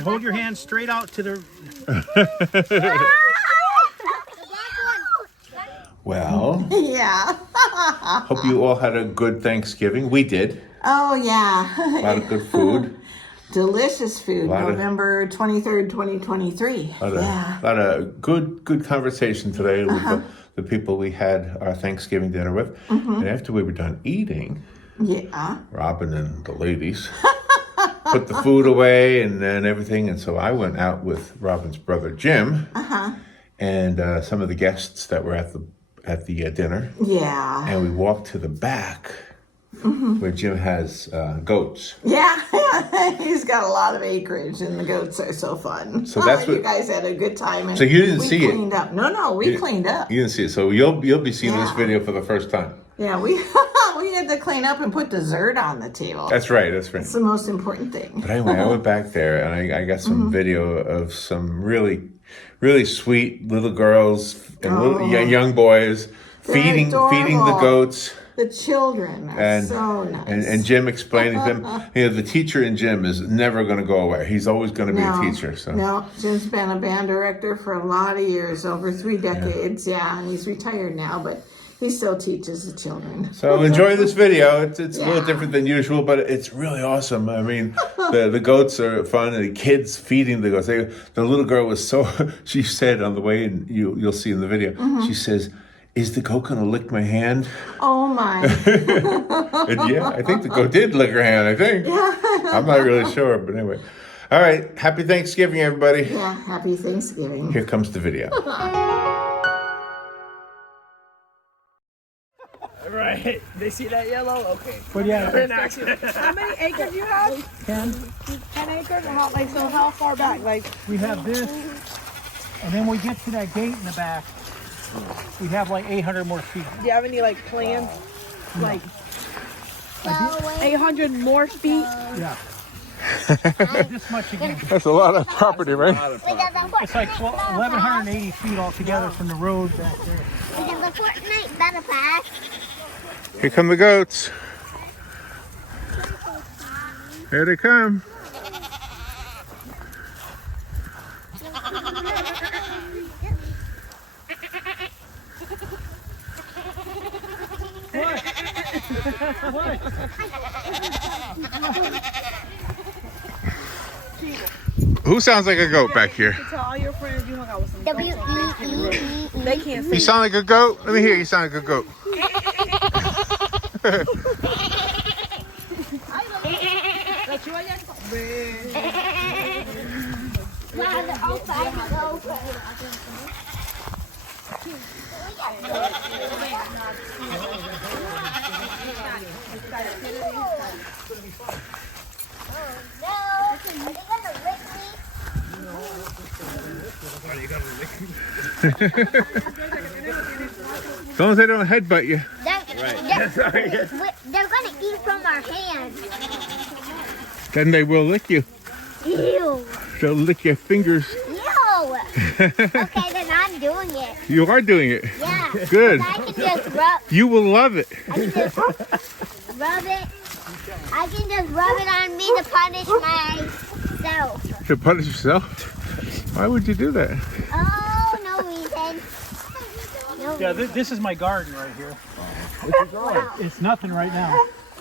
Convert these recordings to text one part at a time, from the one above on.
And hold your hand straight out to the... Well, Yeah. hope you all had a good Thanksgiving. We did. Oh, yeah. A lot of good food. Delicious food. November 23rd, 2023. A lot of good conversation today with the people we had our Thanksgiving dinner with. And after we were done eating, Robin and the ladies put the food away and then everything. And so I went out with Robin's brother, Jim, and some of the guests that were at the dinner. Yeah. And we walked to the back where Jim has goats. Yeah. He's got a lot of acreage and the goats are so fun. So that's what you guys had a good time. And so you didn't see it? Cleaned up. No, we cleaned up. You didn't see it. So you'll be seeing this video for the first time. Yeah, we had to clean up and put dessert on the table. That's right. That's right. It's the most important thing. But anyway, I went back there and I got some video of some really, really sweet little girls and young boys feeding the goats. The children are so nice. And Jim explaining to them, the teacher in Jim is never going to go away. He's always going to be a teacher. So. No, Jim's been a band director for a lot of years, over 3 decades. Yeah, and he's retired now, but he still teaches the children. So enjoy this video. It's a little different than usual, but it's really awesome. I mean, the goats are fun, and the kids feeding the goats. The little girl was she said on the way, and you'll see in the video, she says, "Is the goat going to lick my hand?" Oh, my. And yeah, I think the goat did lick her hand, I think. I'm not really sure, but anyway. All right, happy Thanksgiving, everybody. Yeah, happy Thanksgiving. Here comes the video. Right. They see that yellow? Okay. But yeah, How many acres you have? 10. 10 acres? How far back? Like, We have this, and then we get to that gate in the back. We have like 800 more feet. do you have any like plans? Like 800 more feet? Yeah. This much again. That's a lot of property, right? It's like 1,180 feet altogether from the road back there. Here come the goats. Here they come. Who sounds like a goat back here? Tell all your friends you hung out with some W-E-E-E. They can't see. You sound like a goat? Let me hear you sound like a goat. As long as they don't headbutt you. They're gonna eat from our hands. Then they will lick you. Ew. They'll lick your fingers. Ew. Okay, then I'm doing it. You are doing it. Yeah. Good. I can just rub. You will love it. I can just rub it. I can just rub it on me to punish myself. To punish yourself? Why would you do that? Oh, no reason. No Yeah, reason. this is my garden right here. Wow. It's nothing right now.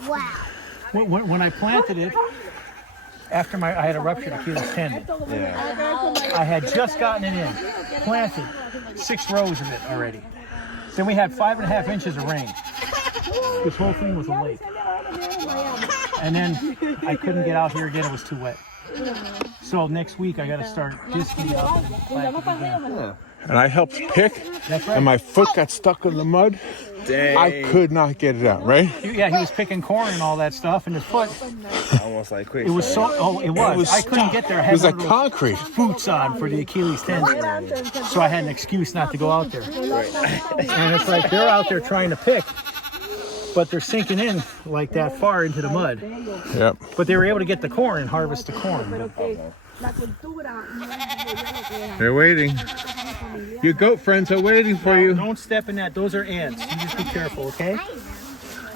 Wow. When I planted it, after I had a ruptured Achilles tendon, I had just gotten it in, planted 6 rows of it already. Then we had 5.5 inches of rain. This whole thing was a lake. And then I couldn't get out here again, it was too wet. So next week I got to start disking it up and planting again. And I helped pick, That's right. and my foot got stuck in the mud. Dang. I could not get it out, right? Yeah, he was picking corn and all that stuff, and his foot, Almost like quick. it was so, it was. I couldn't get there. I It had was one like of those concrete. boots on for the Achilles tendon. So I had an excuse not to go out there. And it's like they're out there trying to pick, but they're sinking in like that far into the mud. Yep. But they were able to get the corn and harvest the corn. They're waiting. Your goat friends are waiting for you. Don't step in that. Those are ants. You just be careful, okay?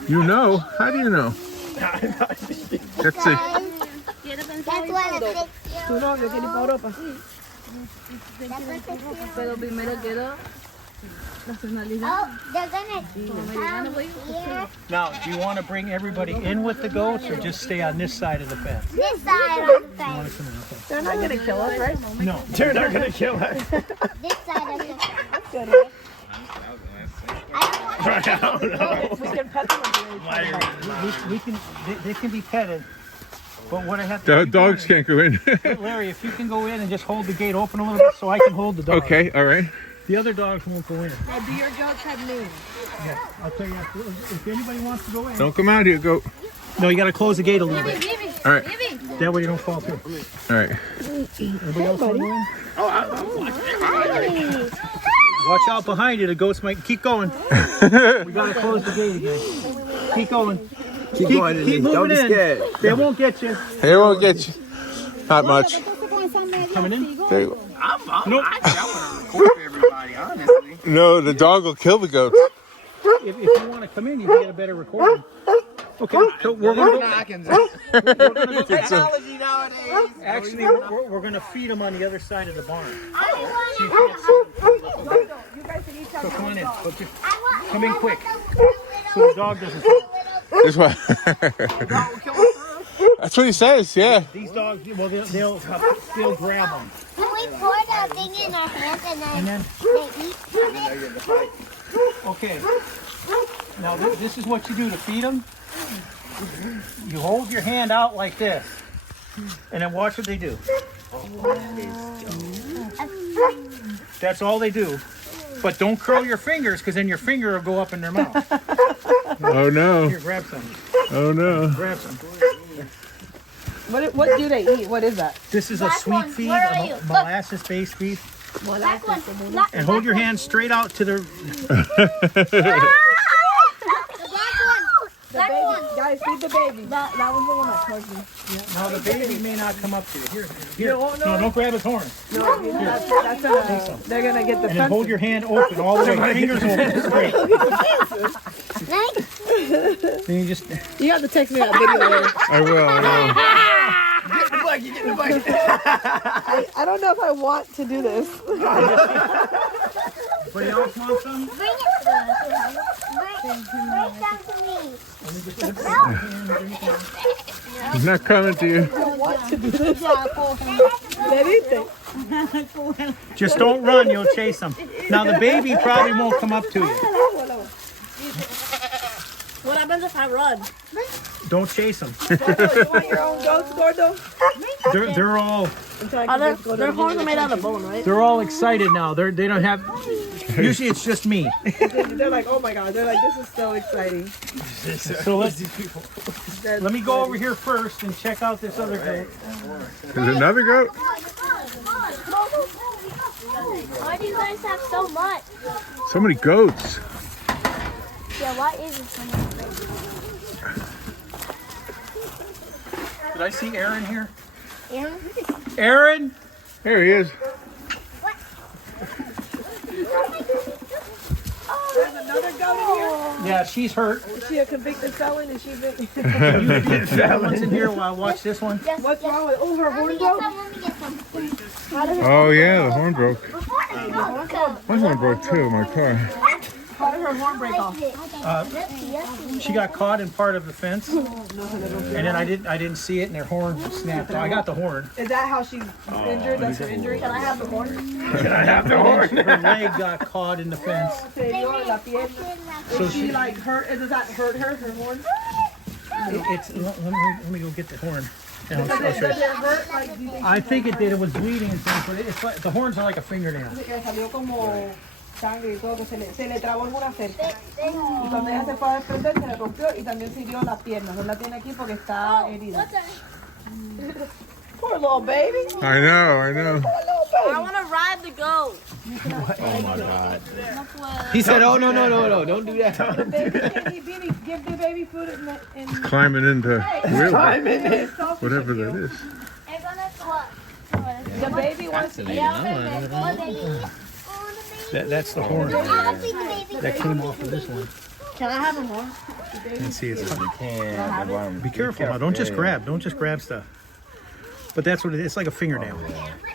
You know? How do you know? Let's see. That's what a fix. Tu novio quiere ir para Europa. Pero primero quiero nacionalidad. Oh, they're gonna come here. Now, do you want to bring everybody in with the goats or just stay on this side of the fence? This side of the fence. They're not gonna kill us, right? No. They're not gonna kill us. This side of the fence. I don't know. We can pet them We can, they can be petted. But what I have The to dogs can't go in. Larry, if you can go in and just hold the gate open a little bit so I can hold the dog. Okay, all right. The other dogs won't go in. Now, do your goats have names? Yeah, I'll tell you after. If anybody wants to go in. Don't come out here, goat. No, you got to close the gate a little bit. All right, That way you don't fall through. all right. Everybody else want to go in? Watch out behind you. The goats might keep going. We got to close the gate again. Keep going. Keep going. Keep moving Don't be in. scared. They won't get you. They won't get you. Not much. Coming in? They, Nope. I want to record everybody, honestly. no, the dog will kill the goats. If you want to come in, you can get a better recording. Okay, so we're going to Technology nowadays. actually we're going to feed them on the other side of the barn. You guys can each have So come on in. I want Come in quick. little So the dog doesn't fall. This one. That's what he says, yeah. These dogs, well, they'll grab them. Can we pour the thing in our hands and then they eat from it? Okay. Now this is what you do to feed them. You hold your hand out like this, and then watch what they do. That's all they do. But don't curl your fingers, because then your finger will go up in their mouth. Oh no. Here, grab some. Oh no. Grab some. What do they eat? What is that? This is a Black sweet one, feed, where are a you? molasses-based feed. Black one. And hold your hand straight out to the. The black one. Black one. Guys, feed the baby. That one's the one that towards me. Now the baby may not come up to you. Here. No, don't grab his horn. They're gonna get the And then hold your hand open all the way. Fingers open straight. Nice. Then you just. You have to text me that video later. I will, I know. I don't know if I want to do this. Anybody else want some? Bring it. Bring some to me. He's not coming to you. Just don't run, you'll chase them. Now the baby probably won't come up to you. What happens if I run? Don't chase them. You want your own goats, Gordo? They're all Their horns are made out of bone, right? they're all excited now. They don't have. Usually it's just me. They're like, oh my god. They're like, this is so exciting. So let me go over here first and check out this other goat. There's another goat? Why do you guys have so much? So many goats. Yeah, why is it so much? Did I see Aaron here? Aaron? Aaron? Here he is. There's another goat in here. Yeah, she's hurt. Is she a convicted felon? Is she You feed the ones in here while I watch this one. What's wrong with? Oh, her horn broke. Let me get some. Oh yeah, the horn broke. Before My horn broke too, my car. How did her horn break off? She got caught in part of the fence, and then I didn't see it, and their horn snapped. I got the horn. Is that how she's injured? That's her injury? Can I have the horn? Her leg got caught in the fence. So she like hurt? Does that hurt her horn? Let me go get the horn. And I'll show you. Does it hurt? Like, do you think I think it did. It was bleeding and things, but it's like, the horns are like a fingernail. salió como sangre y todo, que se le trabó en una cerca? Y cuando ella se fue a desprender, se le rompió y también se hirió las piernas. Él la tiene aquí porque está herida. Poor little baby. I know. I want to ride the goat. He said, "Oh no, don't do that." Baby, give the baby food and Climbing into wheels, Climb in it. whatever that is. the baby wants to eat. That's the horn that came off of this one. Can I have a horn? And see, it's be careful now. Don't just grab stuff. But that's what it is. It's like a fingernail.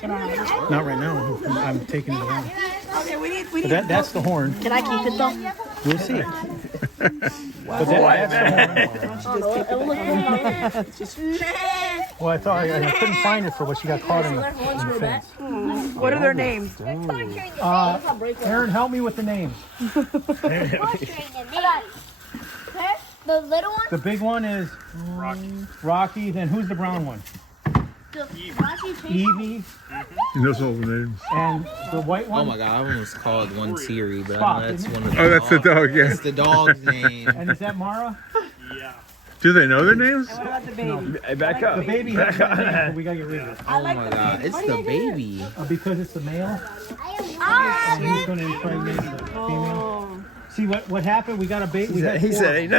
Not right now. I'm taking it around. Okay, we need. But that's the horn. Can I keep it though? We'll see. But that's the horn. Well, I thought I couldn't find it for what she got caught in the fence. What are their names? Aaron, help me with the names. The little one? The big one is Rocky. Then who's the brown one? Evie. Those are the names. And the white one? Oh my god, I almost called one Siri, but Spot, I know that's isn't one of the Oh, that's the dog, yeah. That's the dog's name. And is that Mara? Do they know their names? What about the baby? Hey, back up. The baby has no name, but we gotta get rid of it. Oh my god, it's the baby. Because it's the male. And he's gonna impregnate the female. See what happened? We got a baby. He said, ain't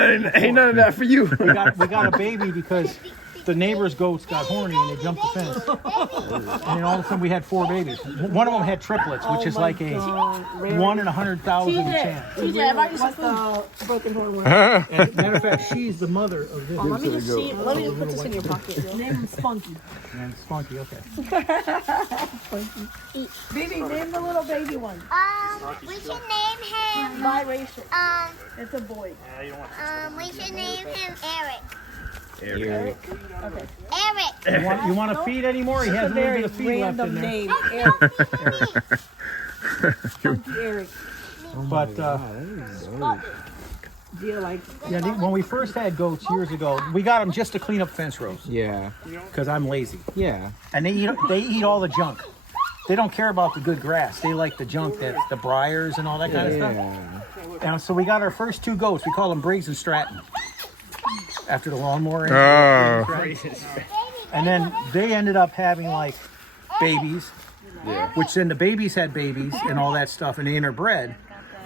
none of that for you. we got a baby because the neighbor's goats got horny and they jumped the fence. And then all of a sudden we had 4 babies. One of them had triplets, which is like a 1 in 100,000 chance. TJ, I brought you some What's food. the broken horn one? And matter of fact, she's the mother of this. Let me just see. Let me just put this in your pocket. His name is Spunky. And Spunky, okay. Baby, name the little baby one. We should name him. Biracial. It's a boy. We should name him Eric. Eric. Okay. Eric. You want to feed anymore? He has a little bit of feed left in there. Name. Eric. Spunky Eric. But Do you like? yeah, when we first had goats years ago, we got them just to clean up fence rows Yeah. because I'm lazy. Yeah. And they eat all the junk. They don't care about the good grass. They like the junk, that's the briars and all that kind of stuff. And so we got our first 2 goats. We call them Briggs and Stratton. After the lawnmower. And then they ended up having like babies, which then the babies had babies and all that stuff, and they interbred.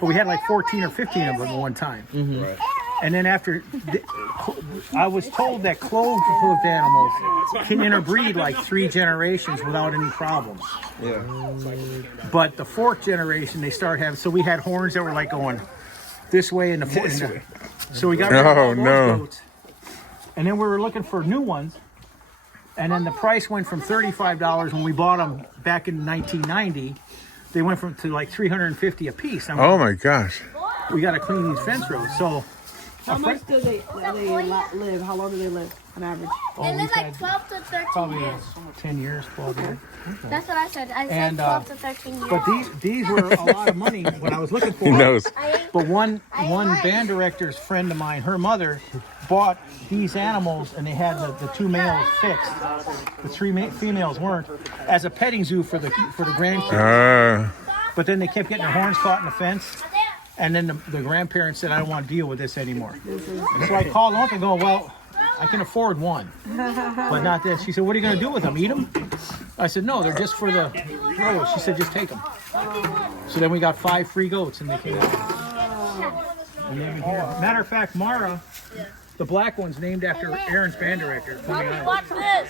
But we had like 14 or 15 of them at one time. And then after, I was told that clove-hoofed animals can interbreed like 3 generations without any problems. Yeah. But the 4th generation, they started having, so we had horns that were like going this way and the 4th. So we got rid of all those goats. And then we were looking for new ones. And then the price went from $35 when we bought them back in 1990. They went to like $350 a piece. I mean, Oh my gosh. we got to clean these fence rows. So How much do they live? How long do they live on average? They live like 12 to 13 probably years. 10 years, 12 years. That's what I said. I said And, 12 to 13 years. But these were a lot of money when I was looking for He them. knows. But one band director's friend of mine, her mother, bought these animals and they had the 2 males fixed. The 3 females weren't, as a petting zoo for the grandkids. But then they kept getting their horns caught in the fence. And then the grandparents said, I don't want to deal with this anymore. So I called them up and go, well, I can afford 1, but not this. She said, what are you going to do with them? Eat them? I said, no, they're just for the rows. She said, just take them. So then we got 5 free goats and they came out. And then matter of fact, Mara, the black one's named after Aaron's band director. Watch this.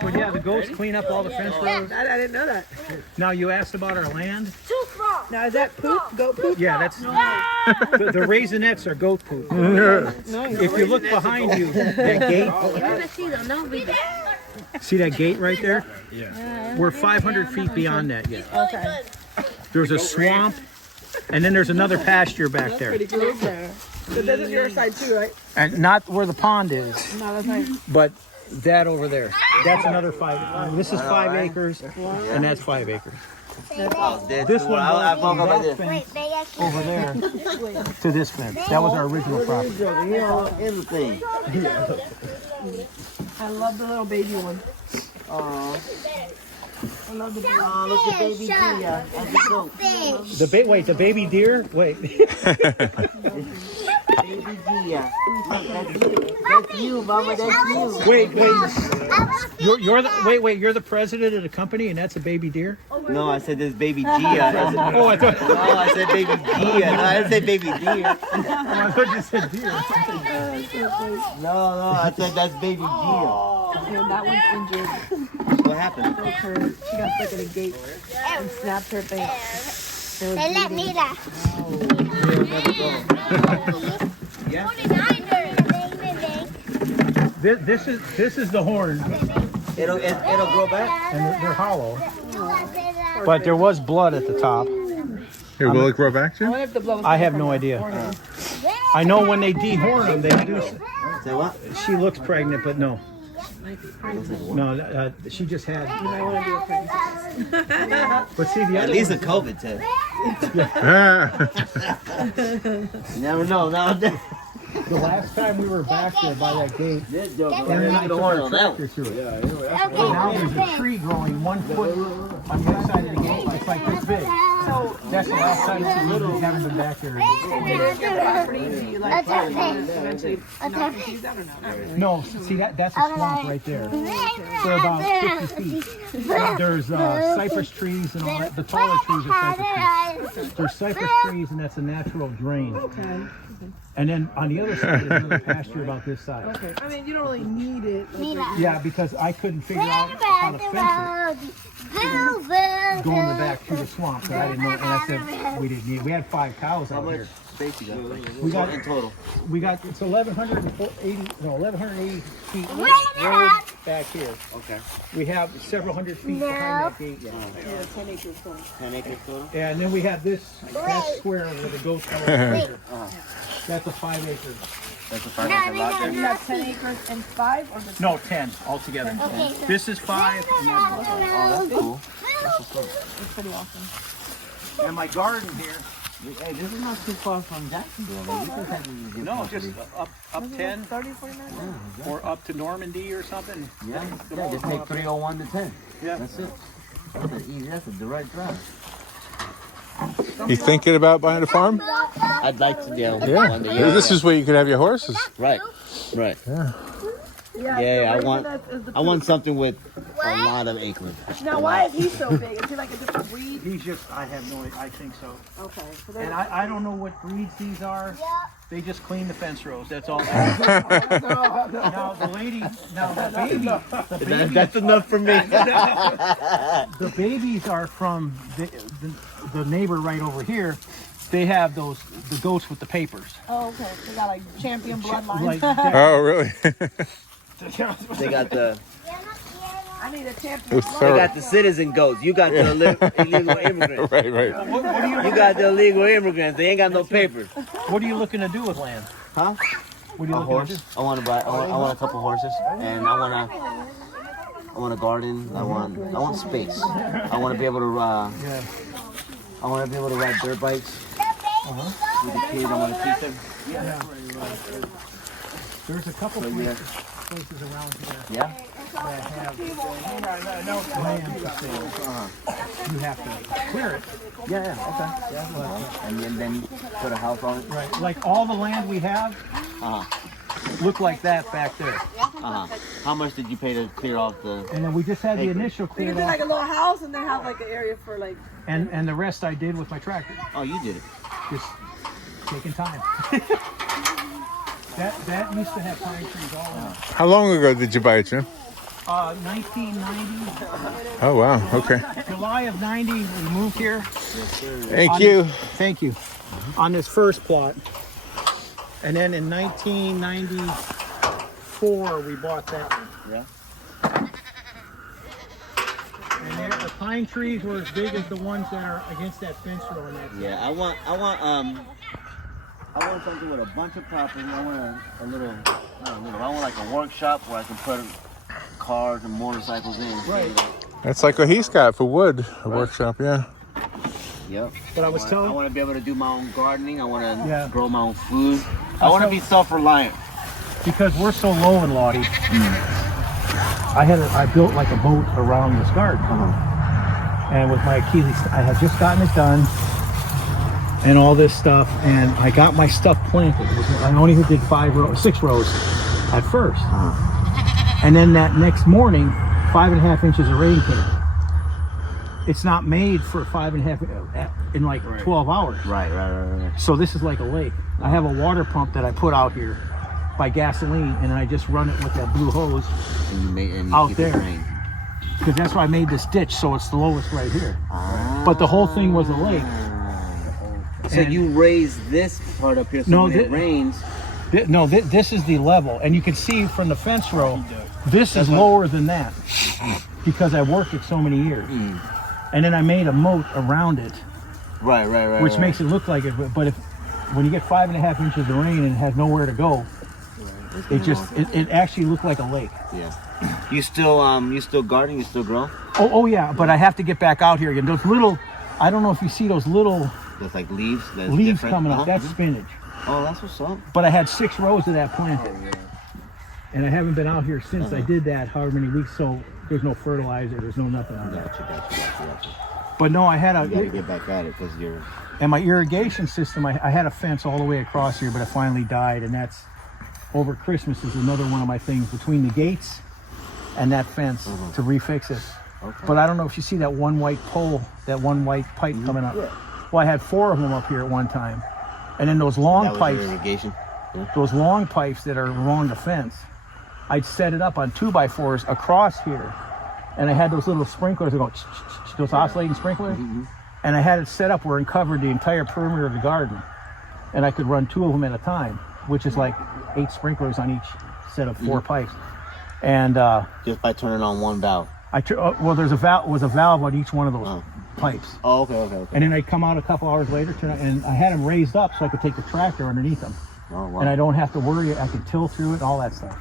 But yeah, the goats clean up all the fence rows. I didn't know that. Now you asked about our land. Now is that poop? Goat poop? Yeah, that's the raisinets are goat poop. If you look behind you, that gate. See that gate right there? Yeah. We're 500 feet beyond that yet. Okay. There's a swamp, and then there's another pasture back there. Pretty close there. So this is your side too, right? And not where the pond is, No, that's right. but that over there. That's another 5. This is 5 acres, and that's 5 acres. This one goes from that fence over there to this fence. That was our original property. I love the little baby one. I love the baby. Look at baby Gia and the goat. The baby deer. Wait. Baby Gia. That's you, Mama. That's you. Wait. You're the president of the company, and that's a baby deer. No, I said this baby Gia. Oh, I thought. No, I said baby Gia. No, I didn't say baby deer. I thought you said deer. No, I said that's baby Gia. That one's injured. What happened? She got stuck in a gate and snapped her face. They let me laugh. Yeah. This is the horn, It'll grow back. and they're hollow. But there was blood at the top. Here, will it grow back, I Jim? wonder if the blood was I have coming no from idea. that horn. I know when they dehorn them, they do. Say what? She looks pregnant, but no. No, she just had. But see, the At other least a ones- COVID test. You never know nowadays. the last time we were back there by that gate, This joke, and then I took our tractor through it. But now there's a tree growing 1 foot on the other side of the gate. It's like this big. So, That's the last time it's little. We haven't been back there. there's your property. Do you like eventually not confuse that or no? No, see that's a swamp right there. For about 50 feet. There's cypress trees and all that. The taller trees are cypress trees. There's cypress trees, and that's a natural drain. Okay. And then on the other side, there's another pasture about this size. Okay. I mean, you don't really need it. Yeah, because I couldn't figure out how to fence it going back through the swamp. So I didn't know, and I said we didn't need it. We had 5 cows How out much here. space you got? We got in total. it's 1180 feet road back here. Okay. We have several hundred feet behind that gate. Yeah, 10 acres total. 10 acres total. Yeah, and then we have that square where the goats are. That's a 5 acre. That's a 5 acre lot So you there. have 10 acres and 5 or just No, 10 altogether. This is 5. Oh, that's cool. It's pretty awesome. And my garden here. Hey, this is not too far from Jacksonville. Man. You just have to get No, just up 10 30, 49 minutes. or up to Normandy or something. Yeah, just take 301 to 10. Yeah. That's it. That's easy. That's a direct drive. You thinking about buying a farm? I'd like to, yeah. Yeah. One day, This is where you could have your horses. Right. Yeah. Yeah, I want something with a lot of acreage. Now, why is he so big? Is he like a different breed? He's just, I have no idea. I think so. Okay. So And they're, I don't know what breeds these are. They just clean the fence rows. That's all. Now the lady, the baby, That's enough for me. the babies are from the neighbor right over here. They have the goats with the papers. oh, okay. They got like champion bloodline. Like, Oh, really? They got the I need a champion. they got the citizen goats. You got the illegal immigrants. Right, right. what are you? You got the illegal immigrants. They ain't got no papers. What are you looking to do with land? Huh? What are you A looking to do? horse. I want to buy. I want a couple horses, and I want a garden. I want space. I want to be able to. I want to be able to ride dirt bikes. With the kids, I want to teach them. There's a couple places around here Yeah. that have land for sale. You have to clear it. Yeah. Okay. Yeah. And then put a house on it. Right. Like all the land we have look like that back there. How much did you pay to clear off the? And then we just had the initial You cleared can do like off. a little house and then have like an area for like. And the rest I did with my tractor. Oh, you did it. Just taking time. that used to have pine trees all in it. How long ago did you buy it, Jim? 1990, Oh, wow. Okay. July of 90, we moved here. Thank you. Thank you. On this first plot. And then in 1994, we bought that one. Yeah. And the pine trees were as big as the ones that are against that fence row in that. Yeah. I want something with a bunch of property. I want a little. I want like a workshop where I can put cars and motorcycles in. Right. That's like what he's got for wood, a workshop, yeah. Yep. But I was telling. I want to be able to do my own gardening. I want to Yeah. grow my own food. I want to be self-reliant. Because we're so low in Lawtey, I built like a boat around this garden. And with my Achilles, I had just gotten it done and all this stuff, and I got my stuff planted. I only did 6 rows at first. And then that next morning, 5.5 inches of rain came. It's not made for 5.5 in like 12 hours. Right. So this is like a lake. I have a water pump that I put out here by gasoline, and I just run it with that blue hose And you out keep it there. drained. Because that's why I made this ditch, so it's the lowest right here. But the whole thing was a lake. So And- you raise this part up here so No, when it rains, This is the level, and you can see from the fence row, this is lower than that because I worked it so many years. And then I made a moat around it, Right. which makes it look like it. But when you get 5.5 inches of rain and it has nowhere to go, it actually looked like a lake. Yeah. You still garden? You still grow? Oh yeah, but I have to get back out here again. Those little, I don't know if you see those little There's like leaves. leaves coming up. That's spinach. Oh, that's what's up. But I had 6 rows of that planted, and I haven't been out here since I did that. However many weeks, so there's no fertilizer, there's no nothing on there. Gotcha. But no, I had You gotta get back at it because you're. and my irrigation system. I had a fence all the way across here, but it finally died, and that's over Christmas is another one of my things between the gates and that fence to refix it. Okay. But I don't know if you see that one white pole, that one white pipe coming up. Well, I had 4 of them up here at one time, and then those long That was pipes. your irrigation. Those long pipes that are along the fence, I'd set it up on 2x4s across here, and I had those little sprinklers that go, those oscillating sprinklers, and I had it set up where it covered the entire perimeter of the garden, and I could run 2 of them at a time, which is like 8 sprinklers on each set of 4 pipes, and Just by turning on one valve. well, there's a valve on each one of those pipes. Oh, okay. And then I'd come out a couple hours later, and I had them raised up so I could take the tractor underneath them. Oh, wow. And I don't have to worry. I can till through it, all that stuff.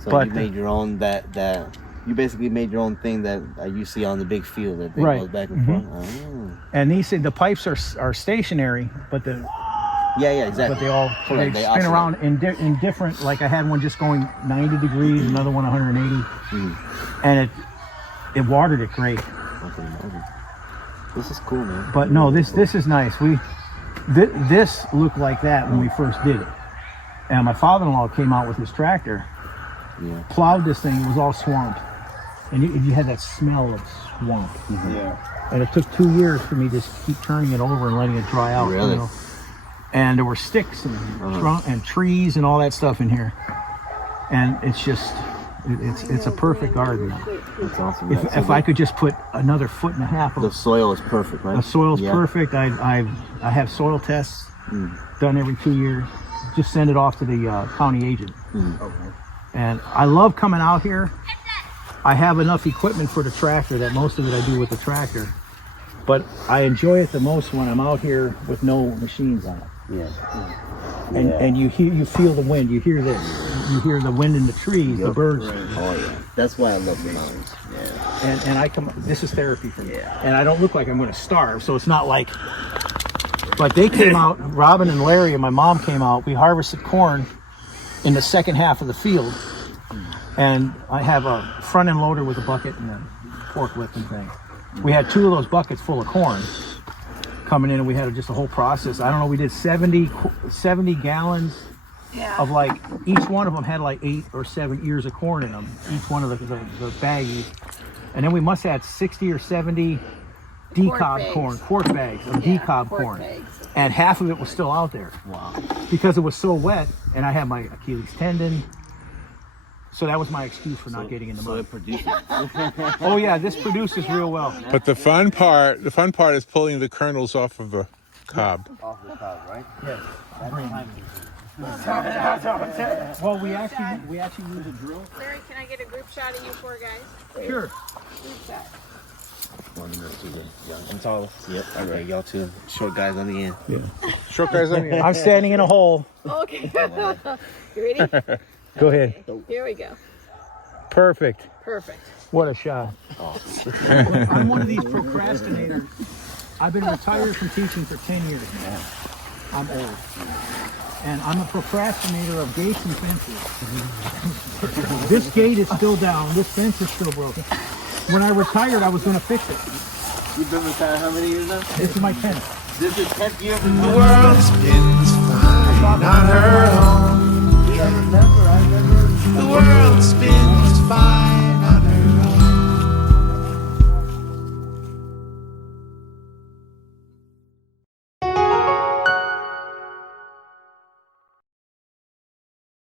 So but, you made your own that you basically made your own thing that you see on the big field that goes back and forth. Oh. And the pipes are stationary, but Yeah, exactly. but they They spin oscillate. around in different. Like I had one just going 90 degrees, another one 180, and it watered it great. This is cool, man. But no, this is nice. This looked like that when we first did it, and my father-in-law came out with his tractor, plowed this thing. It was all swamp, and you had that smell of swamp. And it took 2 years for me to just keep turning it over and letting it dry out. Really? You know? And there were sticks and trees and all that stuff in here, and it's just it's a perfect garden. That's awesome. If I could just put another 1.5 of the soil is perfect, right? the soil's perfect. I have soil tests done every 2 years. Just send it off to the county agent. And I love coming out here. I have enough equipment for the tractor that most of it I do with the tractor. But I enjoy it the most when I'm out here with no machines on it. And you feel the wind. You hear this. You hear the wind in the trees, the birds. Oh yeah, that's why I love the mountains. And I come. This is therapy for me. And I don't look like I'm going to starve. So it's not like they came out. Robin and Larry and my mom came out. We harvested corn in the second half of the field, and I have a front end loader with a bucket and a forklift and thing. We had 2 of those buckets full of corn coming in, and we had just a whole process. I don't know, we did 70 gallons of like, each one of them had like 8 or 7 ears of corn in them, each one of the baggies. And then we must have had 60 or 70 decob corn, quart bags of decob corn. And half of it was still out there. Wow. Because it was so wet, and I had my Achilles tendon. So that was my excuse for not getting in the mud. So it produces. Oh yeah, this produces real well. But the fun part is pulling the kernels off of the cob. Off the top, right? Yes. Well, we actually use a drill. Larry, can I get a group shot of you 4 guys? Sure. Group shot. One of those 2 young and tall. Yep. All right, y'all 2 short guys on the end. Yeah. Short guys on the end. I'm standing in a hole. Okay. You ready? Go ahead. Here we go. Perfect. Perfect. What a shot. I'm one of these procrastinators. I've been retired from teaching for 10 years now. I'm old. And I'm a procrastinator of gates and fences. This gate is still down. This fence is still broken. When I retired, I was going to fix it. You've been retired how many years now? This is my 10th. This is 10th year. The world spins fine on her own. The world spins fine